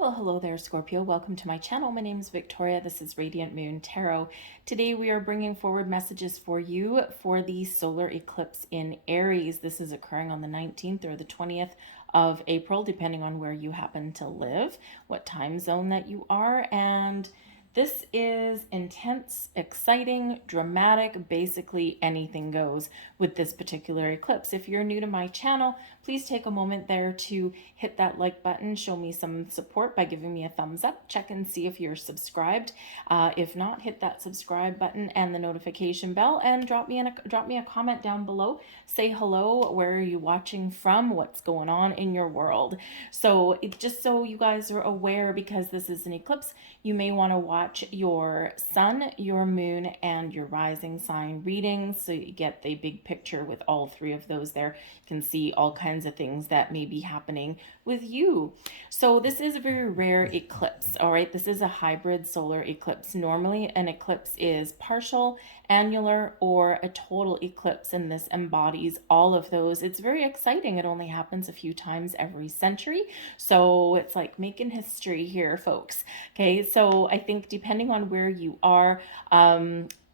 Well, hello there, Scorpio. Welcome to my channel. My name is Victoria. This is Radiant Moon Tarot. Today we are bringing forward messages for you for the solar eclipse in Aries. This is occurring on the 19th or the 20th of April, depending on where you happen to live, what time zone that you are, and this is intense, exciting, dramatic, basically anything goes with this particular eclipse. If you're new to my channel, please take a moment there to hit that like button, show me some support by giving me a thumbs up, check and see if you're subscribed. If not, hit that subscribe button and the notification bell and drop me a comment down below. Say hello, where are you watching from, what's going on in your world. So just so you guys are aware, because this is an eclipse, you may want to watch your sun, your moon, and your rising sign readings so you get the big picture with all three of those there. You can see all kinds of things that may be happening with you. So this is a very rare eclipse, all right? This is a hybrid solar eclipse. Normally an eclipse is partial, annular, or a total eclipse, and this embodies all of those. It's very exciting. It only happens a few times every century, so it's like making history here, folks. Okay, so I think depending on where you are,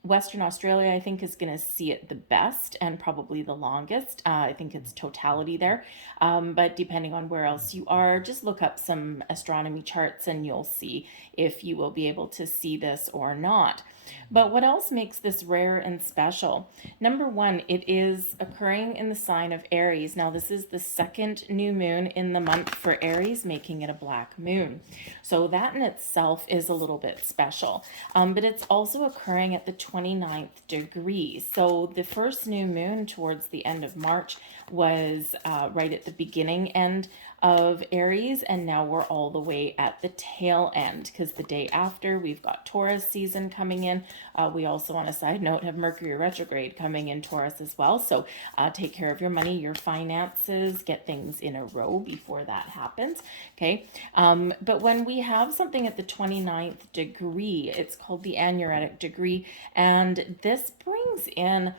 Western Australia, I think, is going to see it the best and probably the longest. I think it's totality there. But depending on where else you are, just look up some astronomy charts and you'll see if you will be able to see this or not. But what else makes this rare and special? Number one, it is occurring in the sign of Aries. Now, this is the second new moon in the month for Aries, making it a black moon. So that in itself is a little bit special. But it's also occurring at the 29th degree. So the first new moon towards the end of March was right at the beginning end of Aries, and now we're all the way at the tail end, because the day after we've got Taurus season coming in. We also, on a side note, have Mercury retrograde coming in Taurus as well. So take care of your money, your finances, get things in a row before that happens. Okay. But when we have something at the 29th degree, it's called the aneretic degree, and this brings in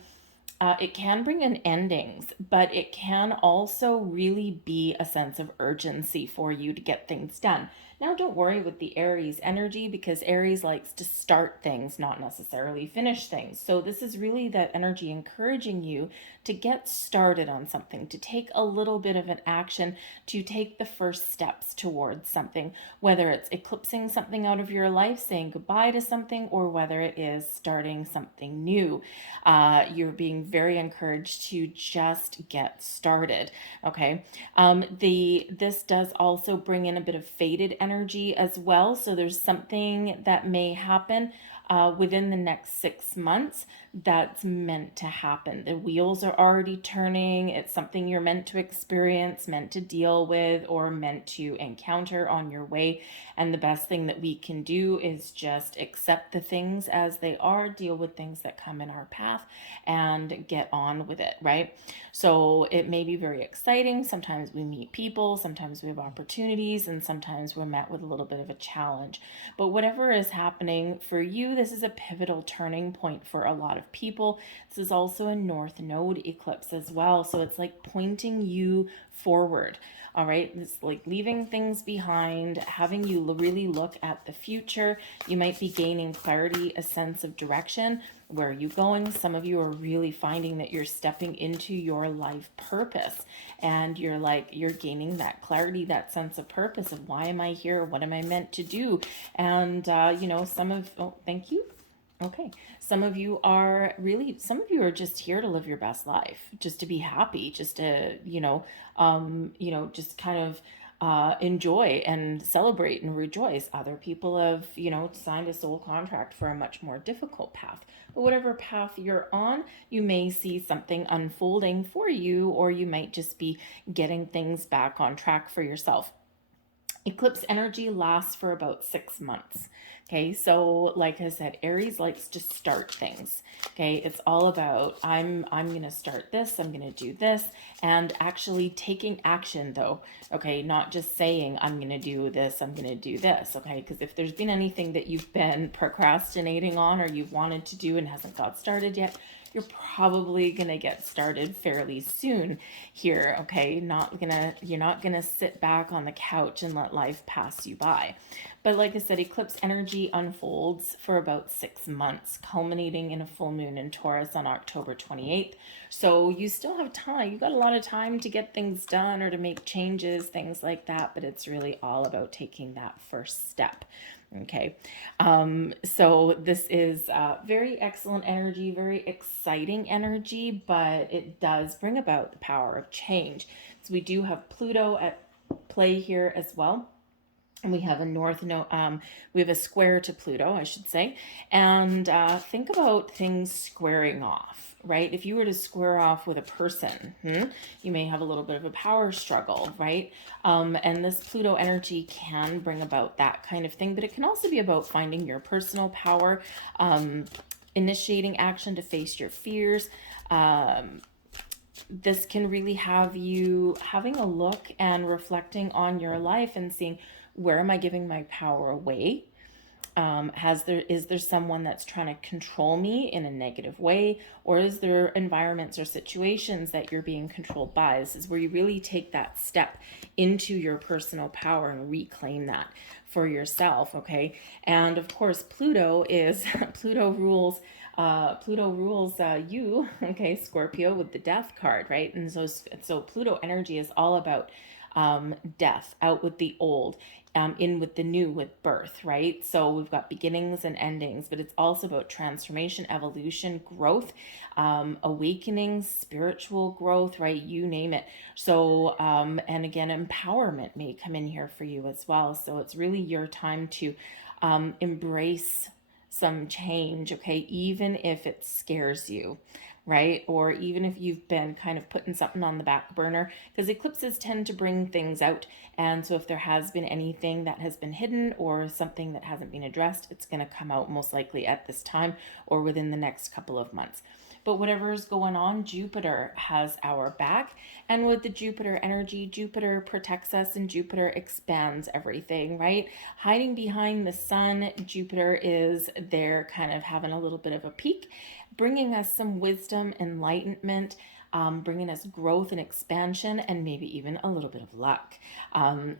it can bring in endings, but it can also really be a sense of urgency for you to get things done. Now, don't worry with the Aries energy, because Aries likes to start things, not necessarily finish things. So this is really that energy encouraging you to get started on something, to take a little bit of an action, to take the first steps towards something, whether it's eclipsing something out of your life, saying goodbye to something, or whether it is starting something new. You're being very encouraged to just get started. Okay. This does also bring in a bit of faded energy as well. So there's something that may happen within the next 6 months that's meant to happen. The wheels are already turning. It's something you're meant to experience, meant to deal with, or meant to encounter on your way. And the best thing that we can do is just accept the things as they are, deal with things that come in our path, and get on with it, right? So it may be very exciting. Sometimes we meet people, sometimes we have opportunities, and sometimes we're met with a little bit of a challenge. But whatever is happening for you, this is a pivotal turning point for a lot of people. This is also a North Node eclipse as well. So it's like pointing you forward. All right, it's like leaving things behind, having you really look at the future. You might be gaining clarity, a sense of direction. Where are you going? Some of you are really finding that you're stepping into your life purpose, and you're gaining that clarity, that sense of purpose of why am I here? What am I meant to do? And, thank you. Okay. Some of you are just here to live your best life, just to be happy, just to, just kind of enjoy and celebrate and rejoice. Other people have, signed a soul contract for a much more difficult path. But whatever path you're on, you may see something unfolding for you, or you might just be getting things back on track for yourself. Eclipse energy lasts for about 6 months. Okay, so like I said, Aries likes to start things. Okay, it's all about I'm going to start this, I'm going to do this, and actually taking action though. Okay, not just saying I'm going to do this, I'm going to do this. Okay, because if there's been anything that you've been procrastinating on or you've wanted to do and hasn't got started yet, you're probably going to get started fairly soon here, okay? You're not going to sit back on the couch and let life pass you by. But like I said, eclipse energy unfolds for about 6 months, culminating in a full moon in Taurus on October 28th. So you still have time. You got a lot of time to get things done or to make changes, things like that. But it's really all about taking that first step. Okay. So this is very excellent energy, very exciting energy, but it does bring about the power of change. So we do have Pluto at play here as well. And we have we have a square to Pluto, I should say. And think about things squaring off, right? If you were to square off with a person, you may have a little bit of a power struggle, right? And this Pluto energy can bring about that kind of thing, but it can also be about finding your personal power, initiating action to face your fears. This can really have you having a look and reflecting on your life and seeing, where am I giving my power away? Is there someone that's trying to control me in a negative way, or is there environments or situations that you're being controlled by? This is where you really take that step into your personal power and reclaim that for yourself. Okay. And of course, Pluto rules you, okay, Scorpio, with the death card, right? And so Pluto energy is all about death, out with the old, in with the new, with birth, right? So we've got beginnings and endings, but it's also about transformation, evolution, growth, awakening, spiritual growth, right? You name it. So, and again, empowerment may come in here for you as well. So it's really your time to embrace some change, okay? Even if it scares you, right? Or even if you've been kind of putting something on the back burner, because eclipses tend to bring things out. And so if there has been anything that has been hidden or something that hasn't been addressed, it's going to come out most likely at this time or within the next couple of months. But whatever is going on, Jupiter has our back. And with the Jupiter energy, Jupiter protects us and Jupiter expands everything, right? Hiding behind the sun, Jupiter is there kind of having a little bit of a peek, bringing us some wisdom, enlightenment, bringing us growth and expansion, and maybe even a little bit of luck.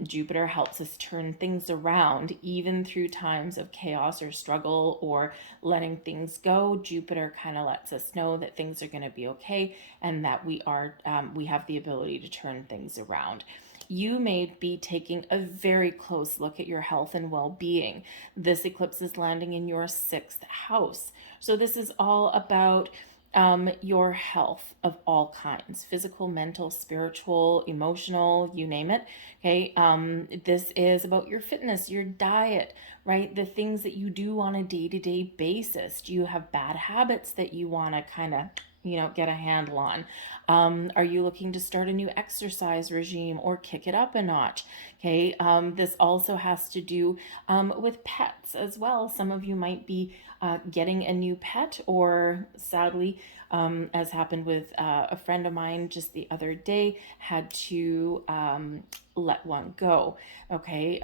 Jupiter helps us turn things around, even through times of chaos or struggle or letting things go. Jupiter kind of lets us know that things are going to be okay and that we have the ability to turn things around. You may be taking a very close look at your health and well-being. This eclipse is landing in your 6th house. So this is all about your health of all kinds, physical, mental, spiritual, emotional, you name it. Okay. This is about your fitness, your diet, right? The things that you do on a day-to-day basis. Do you have bad habits that you want to kind of get a handle on? Are you looking to start a new exercise regime or kick it up a notch? Okay. This also has to do with pets as well. Some of you might be getting a new pet, or sadly, as happened with a friend of mine just the other day, had to let one go. Okay.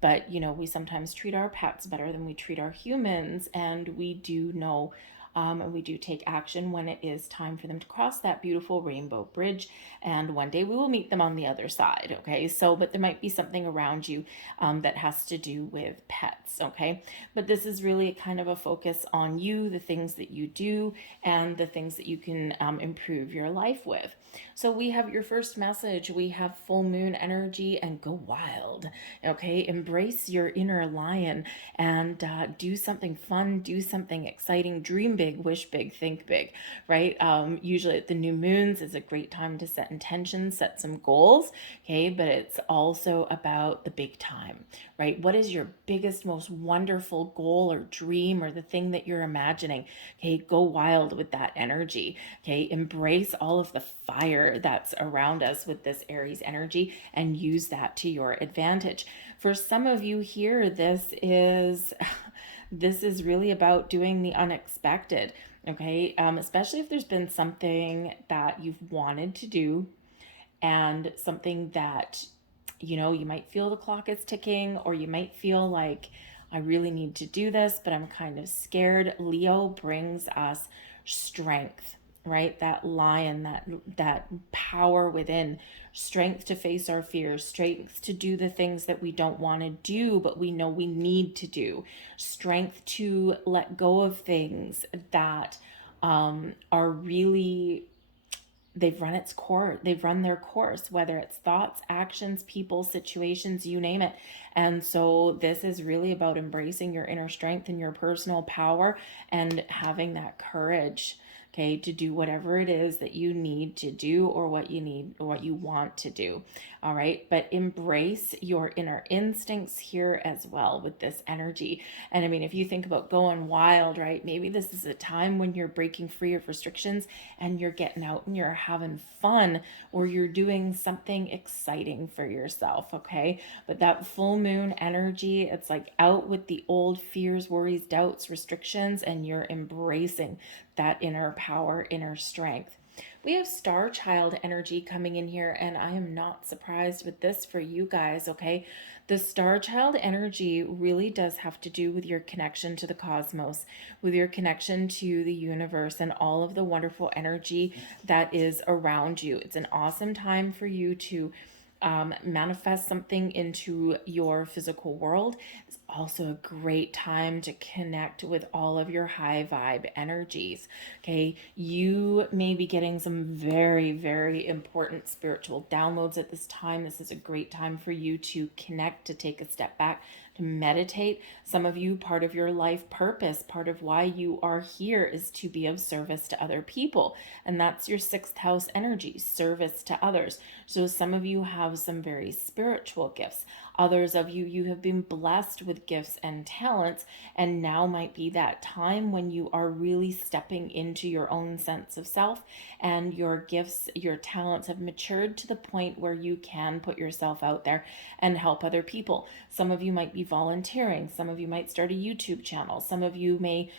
But we sometimes treat our pets better than we treat our humans, and we do know and we do take action when it is time for them to cross that beautiful rainbow bridge. And one day we will meet them on the other side. Okay. So, but there might be something around you that has to do with pets. Okay. But this is really kind of a focus on you, the things that you do, and the things that you can improve your life with. So we have your first message. We have full moon energy, and go wild. Okay. Embrace your inner lion and do something fun, do something exciting, dream big, wish big, think big, right? Usually at the new moons is a great time to set intentions, set some goals, okay? But it's also about the big time, right? What is your biggest, most wonderful goal or dream, or the thing that you're imagining? Okay, go wild with that energy, okay? Embrace all of the fire that's around us with this Aries energy and use that to your advantage. For some of you here, this is really about doing the unexpected, okay? Especially if there's been something that you've wanted to do and something that, you might feel the clock is ticking, or you might feel like, I really need to do this, but I'm kind of scared. Leo brings us strength, right? That lion, that power within, strength to face our fears, strength to do the things that we don't want to do but we know we need to do, strength to let go of things that are really, they've run their course, whether it's thoughts, actions, people, situations, you name it. And so this is really about embracing your inner strength and your personal power and having that courage, okay, to do whatever it is that you need to do, or what you need or what you want to do. All right, but embrace your inner instincts here as well with this energy. And I mean, if you think about going wild, right, maybe this is a time when you're breaking free of restrictions and you're getting out and you're having fun, or you're doing something exciting for yourself, okay? But that full moon energy, it's like out with the old fears, worries, doubts, restrictions, and you're embracing that inner power, inner strength. We have star child energy coming in here, and I am not surprised with this for you guys, okay? The star child energy really does have to do with your connection to the cosmos, with your connection to the universe and all of the wonderful energy that is around you. It's an awesome time for you to manifest something into your physical world. It's also a great time to connect with all of your high vibe energies. Okay, you may be getting some very, very important spiritual downloads at this time. This is a great time for you to connect, to take a step back, to meditate. Some of you, part of your life purpose, part of why you are here is to be of service to other people. And that's your sixth house energy, service to others. So some of you have some very spiritual gifts. Others of you, you have been blessed with gifts and talents, and now might be that time when you are really stepping into your own sense of self, and your gifts, your talents have matured to the point where you can put yourself out there and help other people. Some of you might be volunteering. Some of you might start a YouTube channel. Some of you may,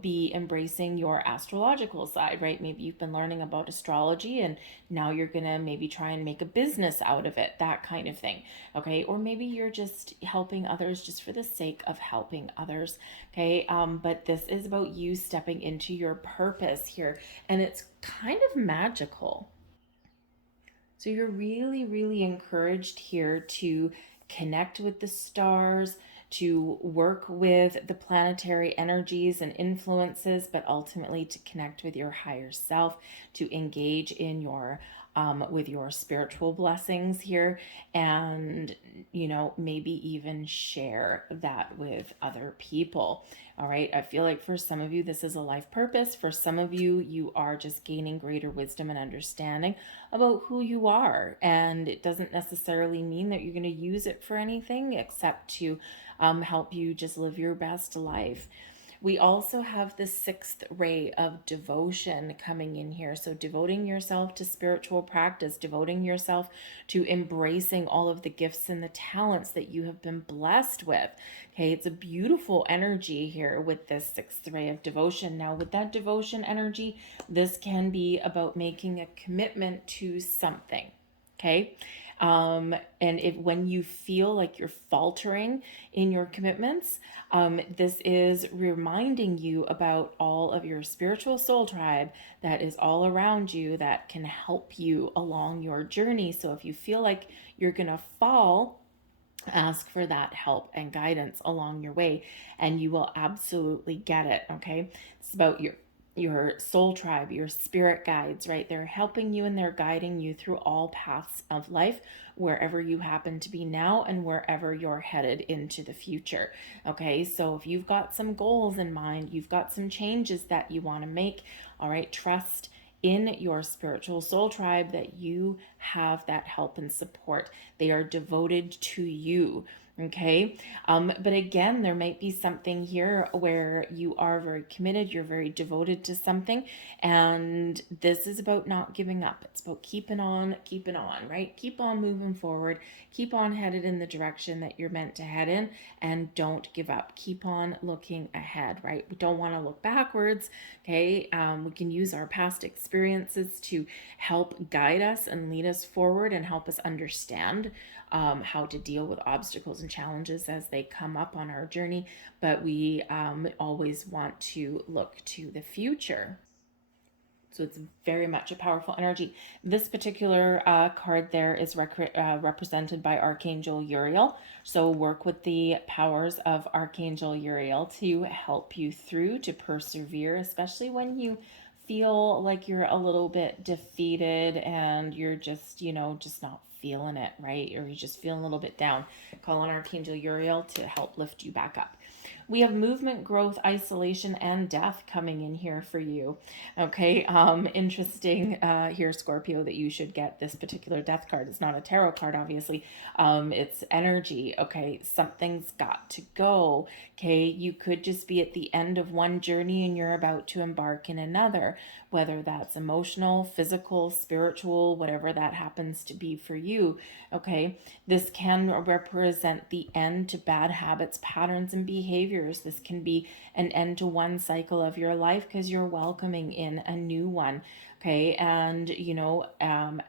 be embracing your astrological side, right? Maybe you've been learning about astrology and now you're going to maybe try and make a business out of it, that kind of thing. Okay. Or maybe you're just helping others just for the sake of helping others. Okay. But this is about you stepping into your purpose here, and it's kind of magical. So you're really, really encouraged here to connect with the stars, to work with the planetary energies and influences, but ultimately to connect with your higher self, to engage in your with your spiritual blessings here, and maybe even share that with other people. All right, I feel like for some of you this is a life purpose. For some of you, you are just gaining greater wisdom and understanding about who you are, and it doesn't necessarily mean that you're going to use it for anything except to help you just live your best life. We also have the sixth ray of devotion coming in here. So devoting yourself to spiritual practice, devoting yourself to embracing all of the gifts and the talents that you have been blessed with. Okay, it's a beautiful energy here with this sixth ray of devotion. Now, with that devotion energy, this can be about making a commitment to something. Okay. And if when you feel like you're faltering in your commitments, this is reminding you about all of your spiritual soul tribe that is all around you that can help you along your journey. So if you feel like you're gonna fall, ask for that help and guidance along your way, and you will absolutely get it. Okay, it's about your soul tribe, your spirit guides, right? They're helping you and they're guiding you through all paths of life, wherever you happen to be now and wherever you're headed into the future. Okay, so if you've got some goals in mind, you've got some changes that you want to make, all right, trust in your spiritual soul tribe that you have that help and support. They are devoted to you. Okay. But again, there might be something here where you are very committed, you're very devoted to something, and this is about not giving up. It's about keeping on, right? Keep on moving forward, keep on headed in the direction that you're meant to head in, and don't give up. Keep on looking ahead, right? We don't want to look backwards. Okay. We can use our past experiences to help guide us and lead us forward and help us understand how to deal with obstacles and and challenges as they come up on our journey, but we always want to look to the future. So it's very much a powerful energy. This particular card there is represented by Archangel Uriel. So work with the powers of Archangel Uriel to help you through, to persevere, especially when you feel like you're a little bit defeated and you're just, just not feeling it, right? Or you're just feeling a little bit down. Call on Archangel Uriel to help lift you back up. We have movement, growth, isolation, and death coming in here for you. Okay, interesting here, Scorpio, that you should get this particular death card. It's not a tarot card, obviously. It's energy. Okay, something's got to go. Okay, you could just be at the end of one journey and you're about to embark in another, whether that's emotional, physical, spiritual, whatever that happens to be for you. Okay, this can represent the end to bad habits, patterns, and behaviors. This can be an end to one cycle of your life because you're welcoming in a new one. Okay, and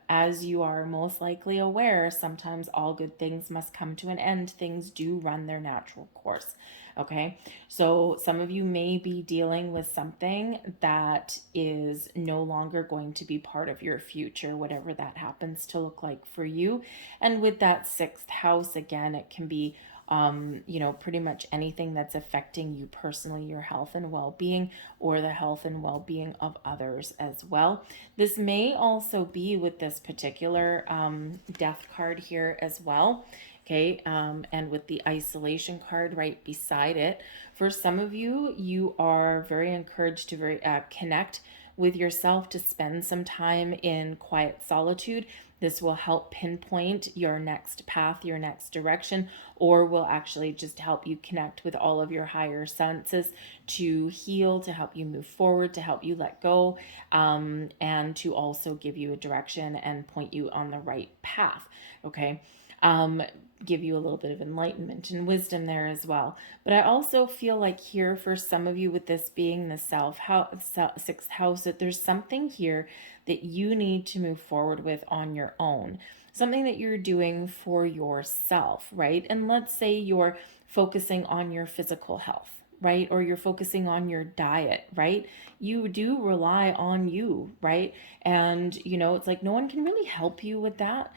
as you are most likely aware, sometimes all good things must come to an end. Things do run their natural course. Okay, so some of you may be dealing with something that is no longer going to be part of your future, whatever that happens to look like for you. And with that sixth house, again, it can be pretty much anything that's affecting you personally, your health and well-being, or the health and well-being of others as well. This may also be with this particular death card here as well. Okay, and with the isolation card right beside it. For some of you, you are very encouraged to connect with yourself, to spend some time in quiet solitude. This will help pinpoint your next path, your next direction, or will actually just help you connect with all of your higher senses to heal, to help you move forward, to help you let go, and to also give you a direction and point you on the right path. Okay. Give you a little bit of enlightenment and wisdom there as well. But I also feel like here, for some of you, with this being the sixth house, that there's something here that you need to move forward with on your own. Something that you're doing for yourself, right? And let's say you're focusing on your physical health, right? Or you're focusing on your diet, right? You do rely on you, right? And, it's like no one can really help you with that.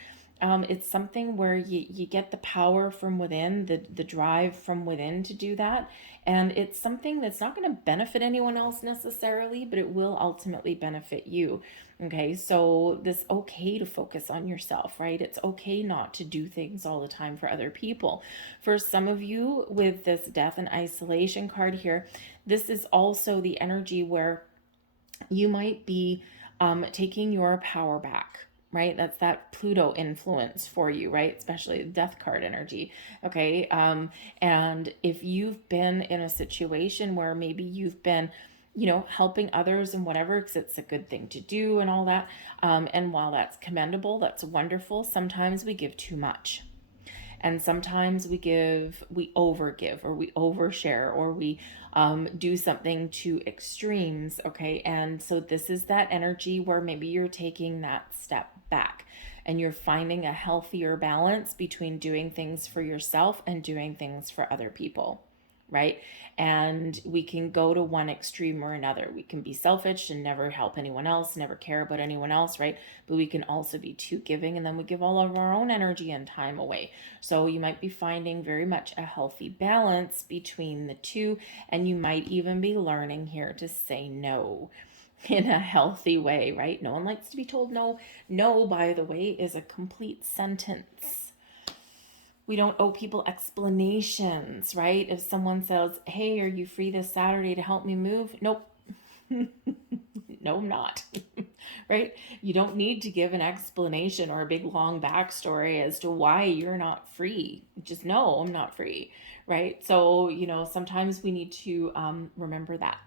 It's something where you get the power from within, the drive from within to do that. And it's something that's not going to benefit anyone else necessarily, but it will ultimately benefit you. Okay, so this okay to focus on yourself, right? It's okay not to do things all the time for other people. For some of you, with this death and isolation card here, this is also the energy where you might be taking your power back, right? That's that Pluto influence for you, right? Especially the death card energy. Okay. And if you've been in a situation where maybe you've been, helping others and whatever, because it's a good thing to do and all that. And while that's commendable, that's wonderful, sometimes we give too much. And sometimes we overgive, or we overshare, or we do something to extremes. Okay. And so this is that energy where maybe you're taking that step back and you're finding a healthier balance between doing things for yourself and doing things for other people. Right? And we can go to one extreme or another. We can be selfish and never help anyone else, never care about anyone else, right? But we can also be too giving, and then we give all of our own energy and time away. So you might be finding very much a healthy balance between the two, and you might even be learning here to say no in a healthy way, right? No one likes to be told no. No, by the way, is a complete sentence. We don't owe people explanations, right? If someone says, hey, are you free this Saturday to help me move? Nope. No, I'm not. Right? You don't need to give an explanation or a big long backstory as to why you're not free. Just no, I'm not free. Right? So, sometimes we need to remember that.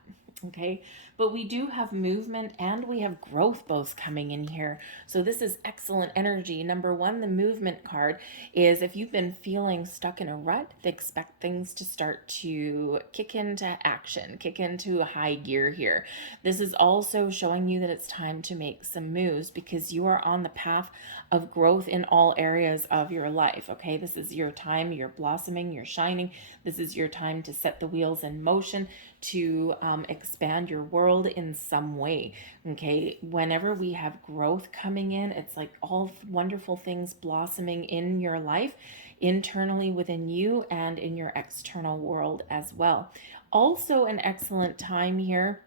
Okay, but we do have movement and we have growth both coming in here. So this is excellent energy. Number one, the movement card is if you've been feeling stuck in a rut, expect things to start to kick into action, kick into a high gear here. This is also showing you that it's time to make some moves because you are on the path of growth in all areas of your life. Okay, this is your time, you're blossoming, you're shining. This is your time to set the wheels in motion, to expand your world in some way. Okay, whenever we have growth coming in, it's like all wonderful things blossoming in your life, internally within you and in your external world as well. Also, an excellent time here,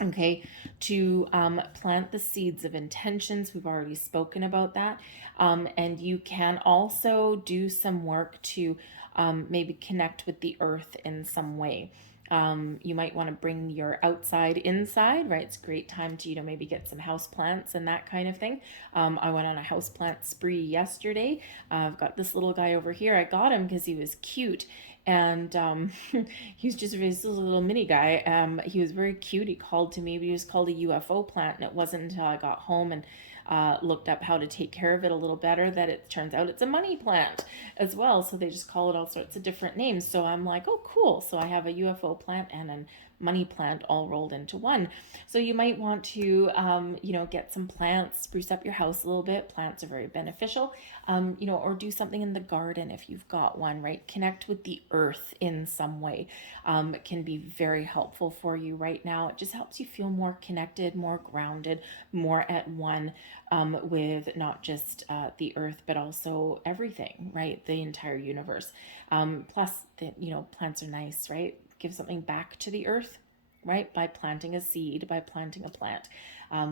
okay, to plant the seeds of intentions. We've already spoken about that. And you can also do some work to maybe connect with the earth in some way. You might want to bring your outside inside, right? It's a great time to, maybe get some house plants and that kind of thing. I went on a house plant spree yesterday. I've got this little guy over here. I got him because he was cute. And he was just this little mini guy. He was very cute. He called to me, but he was called a UFO plant. And it wasn't until I got home and looked up how to take care of it a little better that it turns out it's a money plant as well. So they just call it all sorts of different names. So I'm like, oh, cool. So I have a UFO plant and a money plant all rolled into one. So you might want to, get some plants, spruce up your house a little bit. Plants are very beneficial, or do something in the garden if you've got one, right? Connect with the earth in some way. It can be very helpful for you right now. It just helps you feel more connected, more grounded, more at one with not just the earth, but also everything, right? The entire universe. Plus, plants are nice, right? Give something back to the earth, right? By planting a seed, by planting a plant.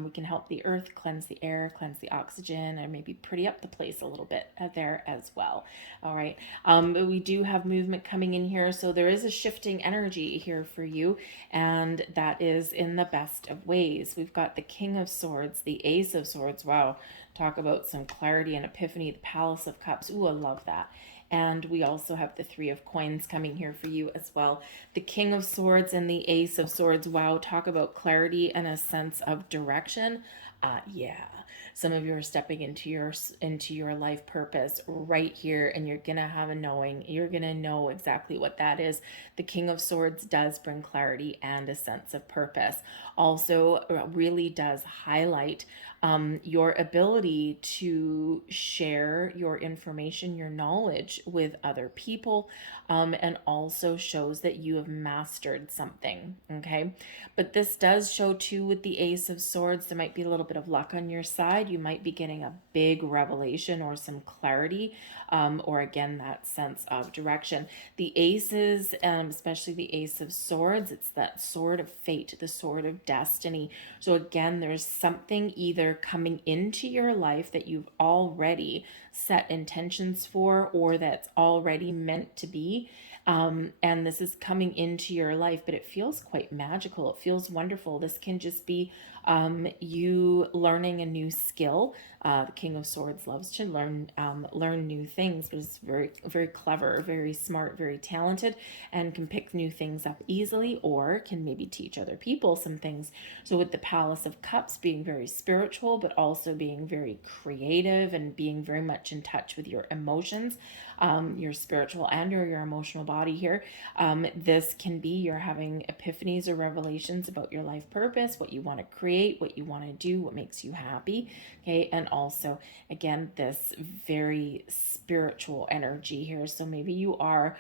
We can help the earth cleanse the air, cleanse the oxygen, and maybe pretty up the place a little bit there as well. All right. But we do have movement coming in here. So there is a shifting energy here for you, and that is in the best of ways. We've got the King of Swords, the Ace of Swords. Wow. Talk about some clarity and epiphany, the Palace of Cups. Ooh, I love that. And we also have the Three of Coins coming here for you as well. The King of Swords and the Ace of Swords. Wow, talk about clarity and a sense of direction. Yeah. Some of you are stepping into your life purpose right here, and you're gonna have a knowing. You're gonna know exactly what that is. The King of Swords does bring clarity and a sense of purpose. Also, really does highlight your ability to share your information, your knowledge with other people, and also shows that you have mastered something. Okay, but this does show too with the Ace of Swords, there might be a little bit of luck on your side. You might be getting a big revelation or some clarity, or again, that sense of direction. The aces, especially the Ace of Swords, it's that sword of fate, the sword of destiny. So again, there's something either coming into your life that you've already set intentions for, or that's already meant to be. And this is coming into your life, but it feels quite magical. It feels wonderful. This can just be you learning a new skill. The King of Swords loves to learn new things, but is very, very clever, very smart, very talented, and can pick new things up easily, or can maybe teach other people some things. So with the Palace of Cups being very spiritual, but also being very creative and being very much in touch with your emotions, your spiritual and or your emotional body here. This can be you're having epiphanies or revelations about your life purpose, what you want to create, what you want to do, what makes you happy. Okay, and also again, this very spiritual energy here. So maybe you are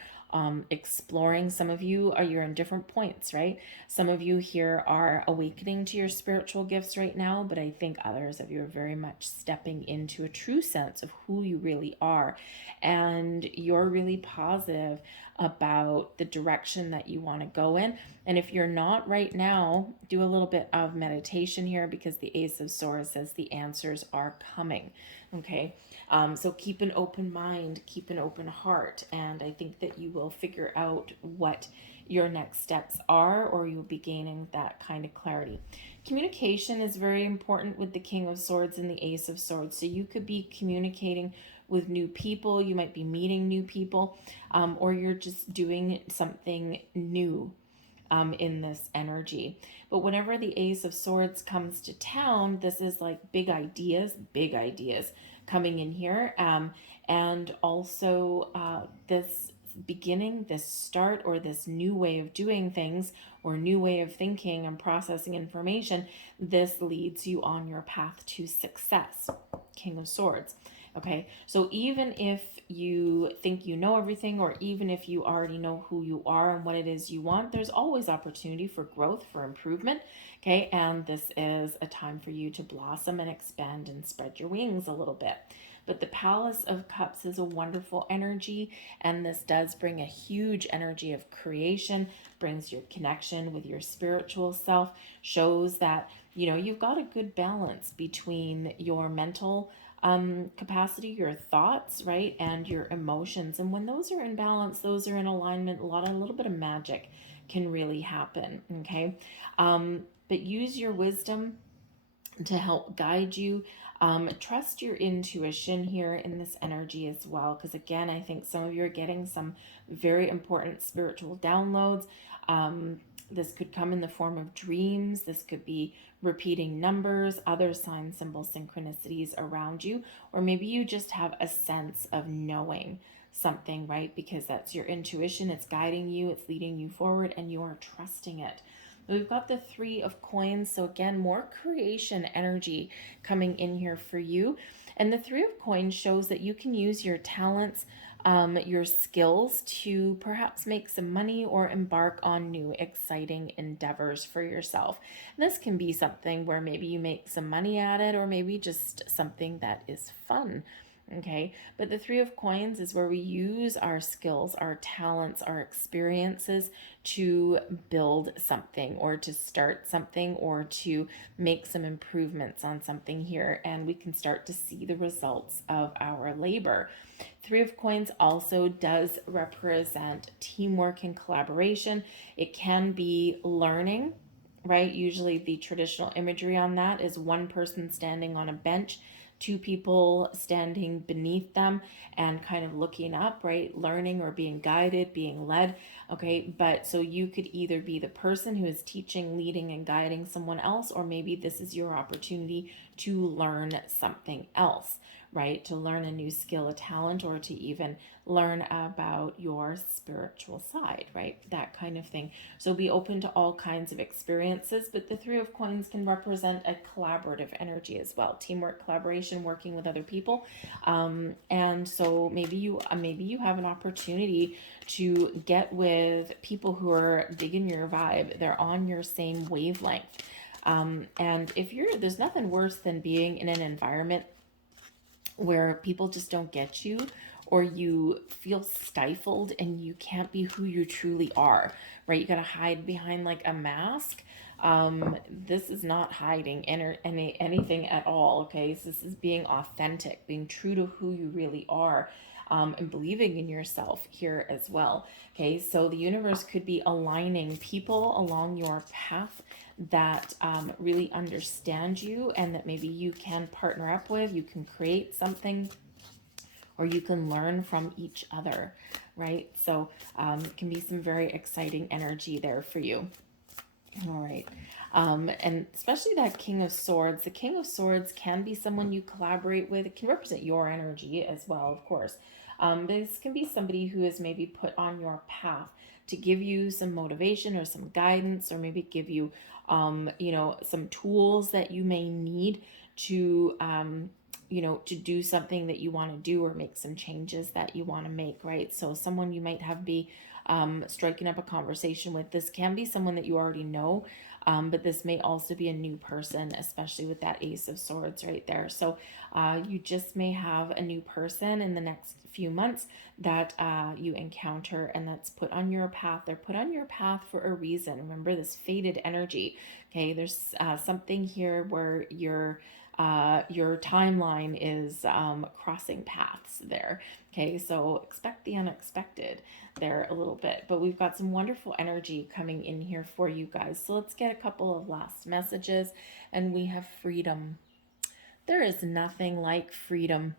exploring. Some of you you're in different points, right? Some of you here are awakening to your spiritual gifts right now, but I think others of you are very much stepping into a true sense of who you really are, and you're really positive about the direction that you want to go in. And if you're not right now, do a little bit of meditation here, because the Ace of Swords says the answers are coming. Okay, so keep an open mind, keep an open heart, and I think that you will figure out what your next steps are, or you'll be gaining that kind of clarity. Communication is very important with the King of Swords and the Ace of Swords. So you could be communicating with new people, you might be meeting new people, or you're just doing something new. in this energy. But whenever the Ace of Swords comes to town, this is like big ideas coming in here. And also this beginning, this start, or this new way of doing things, or new way of thinking and processing information, this leads you on your path to success. King of Swords. Okay, so even if you think you know everything, or even if you already know who you are and what it is you want, there's always opportunity for growth, for improvement. Okay, and this is a time for you to blossom and expand and spread your wings a little bit. But the Palace of Cups is a wonderful energy, and this does bring a huge energy of creation, brings your connection with your spiritual self, shows that, you know, you've got a good balance between your mental capacity, your thoughts, right, and your emotions. And when those are in balance, those are in alignment, a little bit of magic can really happen. Okay, but use your wisdom to help guide you. Trust your intuition here in this energy as well, because again, I think some of you are getting some very important spiritual downloads. This could come in the form of dreams. This could be repeating numbers, other signs, symbols, synchronicities around you, or maybe you just have a sense of knowing something, right? Because that's your intuition. It's guiding you, it's leading you forward, and you are trusting it. We've got the Three of Coins. So again, more creation energy coming in here for you. And the Three of Coins shows that you can use your talents, your skills to perhaps make some money or embark on new exciting endeavors for yourself. And this can be something where maybe you make some money at it, or maybe just something that is fun. Okay, but the Three of Coins is where we use our skills, our talents, our experiences to build something, or to start something, or to make some improvements on something here, and we can start to see the results of our labor. Three of Coins also does represent teamwork and collaboration. It can be learning, right? Usually the traditional imagery on that is one person standing on a bench, two people standing beneath them and kind of looking up, right? Learning or being guided, being led. Okay, but so you could either be the person who is teaching, leading, and guiding someone else, or maybe this is your opportunity to learn something else, right? To learn a new skill, a talent, or to even learn about your spiritual side, right? That kind of thing. So be open to all kinds of experiences, but the Three of Coins can represent a collaborative energy as well. Teamwork, collaboration, working with other people. And so maybe you have an opportunity to get with people who are digging your vibe. They're on your same wavelength. And if there's nothing worse than being in an environment where people just don't get you, or you feel stifled and you can't be who you truly are, right? You got to hide behind like a mask. This is not hiding anything at all. Okay, so this is being authentic, being true to who you really are, and believing in yourself here as well. Okay, so the universe could be aligning people along your path that really understand you, and that maybe you can partner up with, you can create something, or you can learn from each other, right? So it can be some very exciting energy there for you. All right. And especially that King of Swords. The King of Swords can be someone you collaborate with. It can represent your energy as well, of course. But this can be somebody who is maybe put on your path to give you some motivation or some guidance, or maybe give you, some tools that you may need to, to do something that you want to do, or make some changes that you want to make, right? So someone you might have be striking up a conversation with. This can be someone that you already know, but this may also be a new person, especially with that Ace of Swords right there. So you just may have a new person in the next few months that you encounter, and that's put on your path. They're put on your path for a reason. Remember this fated energy. Okay, there's something here where your timeline is crossing paths there. Okay, so expect the unexpected there a little bit. But we've got some wonderful energy coming in here for you guys. So let's get a couple of last messages. And we have freedom. There is nothing like freedom.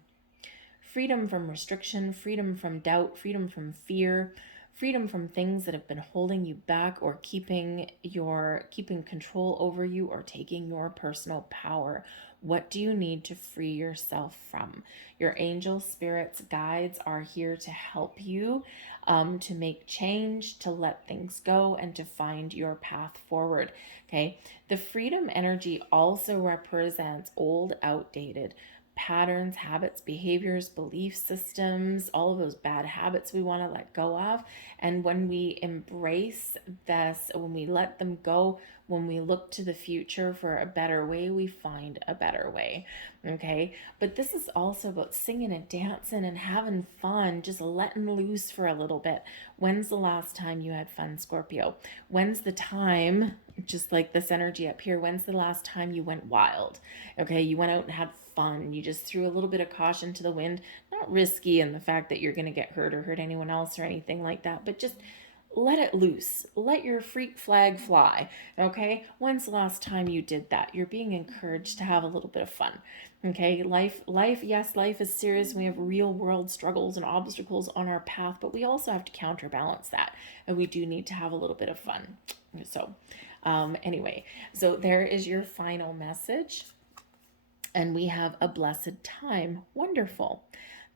Freedom from restriction, freedom from doubt, freedom from fear, freedom from things that have been holding you back or keeping control over you or taking your personal power. What do you need to free yourself from? Your angel spirits, guides are here to help you, to make change, to let things go, and to find your path forward. Okay. The freedom energy also represents old, outdated patterns, habits, behaviors, belief systems, all of those bad habits we want to let go of. And when we embrace this, when we let them go, when we look to the future for a better way, we find a better way. Okay. But this is also about singing and dancing and having fun, just letting loose for a little bit. When's the last time you had fun, Scorpio? When's the time, just like this energy up here, when's the last time you went wild? Okay. You went out and had fun. You just threw a little bit of caution to the wind, not risky in the fact that you're going to get hurt or hurt anyone else or anything like that, but just let it loose. Let your freak flag fly. Okay. When's the last time you did that? You're being encouraged to have a little bit of fun. Okay. Yes, life is serious. We have real world struggles and obstacles on our path, but we also have to counterbalance that. And we do need to have a little bit of fun. So, anyway, so there is your final message. And we have a blessed time. Wonderful.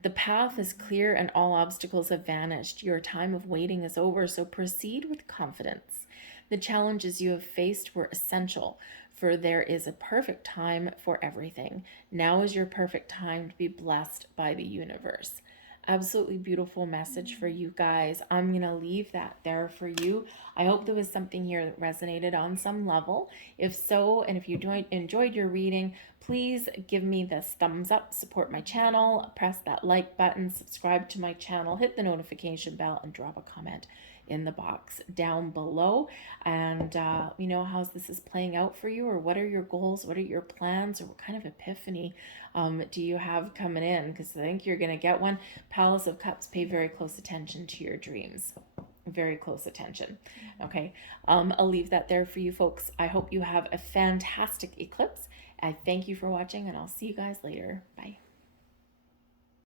The path is clear and all obstacles have vanished. Your time of waiting is over, so proceed with confidence. The challenges you have faced were essential, for there is a perfect time for everything. Now is your perfect time to be blessed by the universe. Absolutely beautiful message for you guys. I'm going to leave that there for you. I hope there was something here that resonated on some level. If so, and if you enjoyed your reading, please give me this thumbs up, support my channel, press that like button, subscribe to my channel, hit the notification bell, and drop a comment in the box down below. And how's this is playing out for you, or what are your goals, what are your plans, or what kind of epiphany do you have coming in? Because I think you're going to get one. Palace of Cups, pay very close attention to your dreams. Very close attention. Okay. I'll leave that there for you folks. I hope you have a fantastic eclipse. I thank you for watching, and I'll see you guys later. Bye.